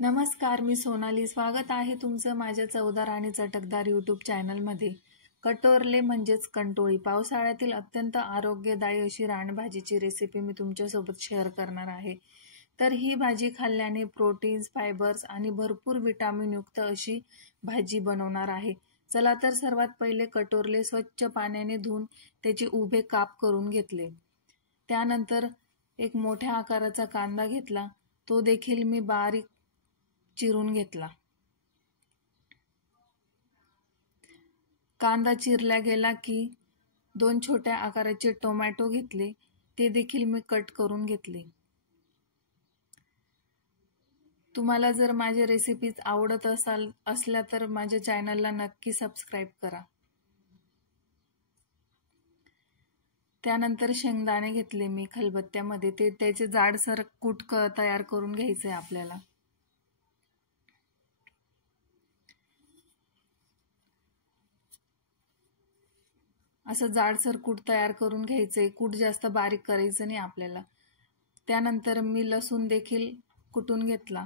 नमस्कार, मी सोनाली. स्वागत आहे तुमचं माझ्या चवदार आणि चटकदार यूट्यूब चॅनलमध्ये. कटोरले म्हणजेच कंटोळी, पावसाळ्यातील अत्यंत आरोग्यदायी अशी रानभाजीची रेसिपी मी तुमच्यासोबत शेअर करणार आहे. तर ही भाजी खाल्ल्याने प्रोटीन्स, फायबर्स आणि भरपूर विटामिनयुक्त अशी भाजी बनवणार आहे. चला तर सर्वात पहिले कटोरले स्वच्छ पाण्याने धुवून त्याचे उभे काप करून घेतले. त्यानंतर एक मोठ्या आकाराचा कांदा घेतला, तो देखील मी बारीक चिरून घेतला. कांदा चिरला गेला की 2 छोट्या आकाराचे टोमॅटो घेतले, ते देखील मी कट करून घेतले. तुम्हाला जर माझे रेसिपीज आवडत असल्या तर माझ्या चॅनलला नक्की सबस्क्राईब करा. त्यानंतर शेंगदाणे घेतले मी खलबत्त्यामध्ये, त्याचे जाडसर कूट तयार करून घ्यायचे आपल्याला. असं जाडसर कूट तयार करून घ्यायचंय. कूट जास्त बारीक करायचं नाही आपल्याला. त्यानंतर मी लसूण देखील कुटून घेतला.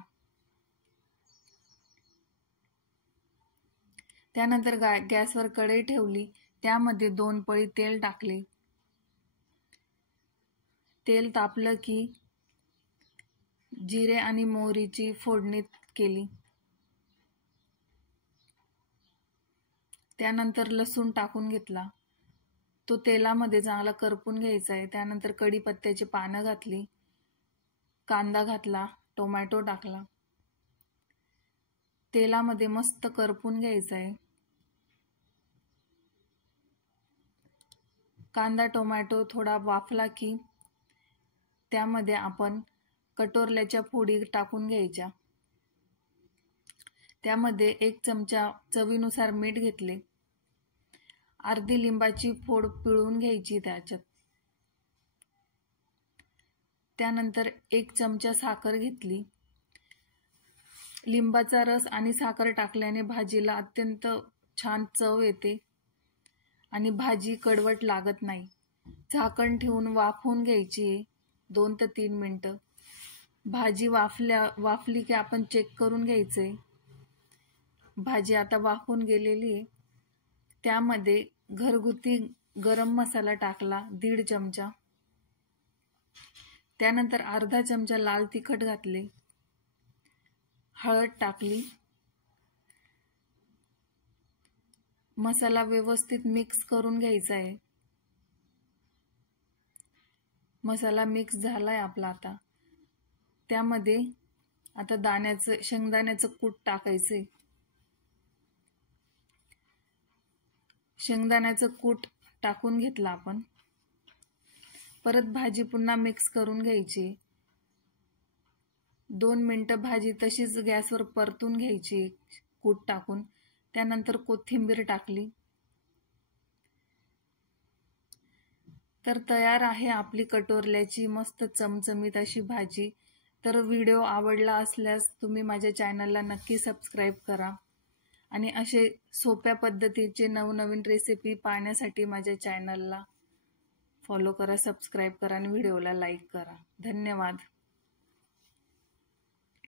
त्यानंतर गॅसवर कढई ठेवली, त्यामध्ये 2 पळी तेल टाकले. तेल तापलं की जिरे आणि मोहरीची फोडणी केली. त्यानंतर लसूण टाकून घेतला, तो तेलामध्ये चांगला करपून घ्यायचा आहे. त्यानंतर कढीपत्त्याची पानं घातली, कांदा घातला, टोमॅटो टाकला, तेलामध्ये मस्त करपून घ्यायचा आहे. कांदा टोमॅटो थोडा वाफला की त्यामध्ये आपण कटोरल्याच्या फोडी टाकून घ्यायच्या. त्यामध्ये 1 चमचा चवीनुसार मीठ घेतले. अर्धी लिंबाची फोड पिळून घ्यायची त्याच्यात. त्यानंतर 1 चमचा साखर घेतली. लिंबाचा रस आणि साखर टाकल्याने भाजीला अत्यंत छान चव येते आणि भाजी कडवट लागत नाही. झाकण ठेवून वाफवून घ्यायची 2 ते 3 मिनिटं. भाजी वाफली की आपण चेक करून घ्यायचंय. भाजी आता वाफून गेलेली आहे. त्यामध्ये घरगुती गरम मसाला टाकला 1.5 चमचा. त्यानंतर अर्धा चमचा लाल तिखट घातले, हळद टाकली. मसाला व्यवस्थित मिक्स करून घ्यायचा आहे. मसाला मिक्स झालाय आपला आता. त्यामध्ये आता शेंगदाण्याचं कूट टाकायचंय. शेंगदाण्याचं कूट टाकून घेतलं आपण. परत भाजी पुन्हा मिक्स करून घ्यायची. 2 मिनिटं भाजी तशीच गॅसवर परतून घ्यायची कूट टाकून. त्यानंतर कोथिंबीर टाकली. तर तयार आहे आपली कटोरल्याची मस्त चमचमीत अशी भाजी. तर व्हिडिओ आवडला असल्यास तुम्ही माझ्या चॅनलला नक्की सबस्क्राईब करा आणि असे सोप्या पद्धतीचे नवनवीन रेसिपी पाहण्यासाठी माझ्या चॅनलला फॉलो करा, सबस्क्राईब करा आणि व्हिडिओला लाईक करा. धन्यवाद.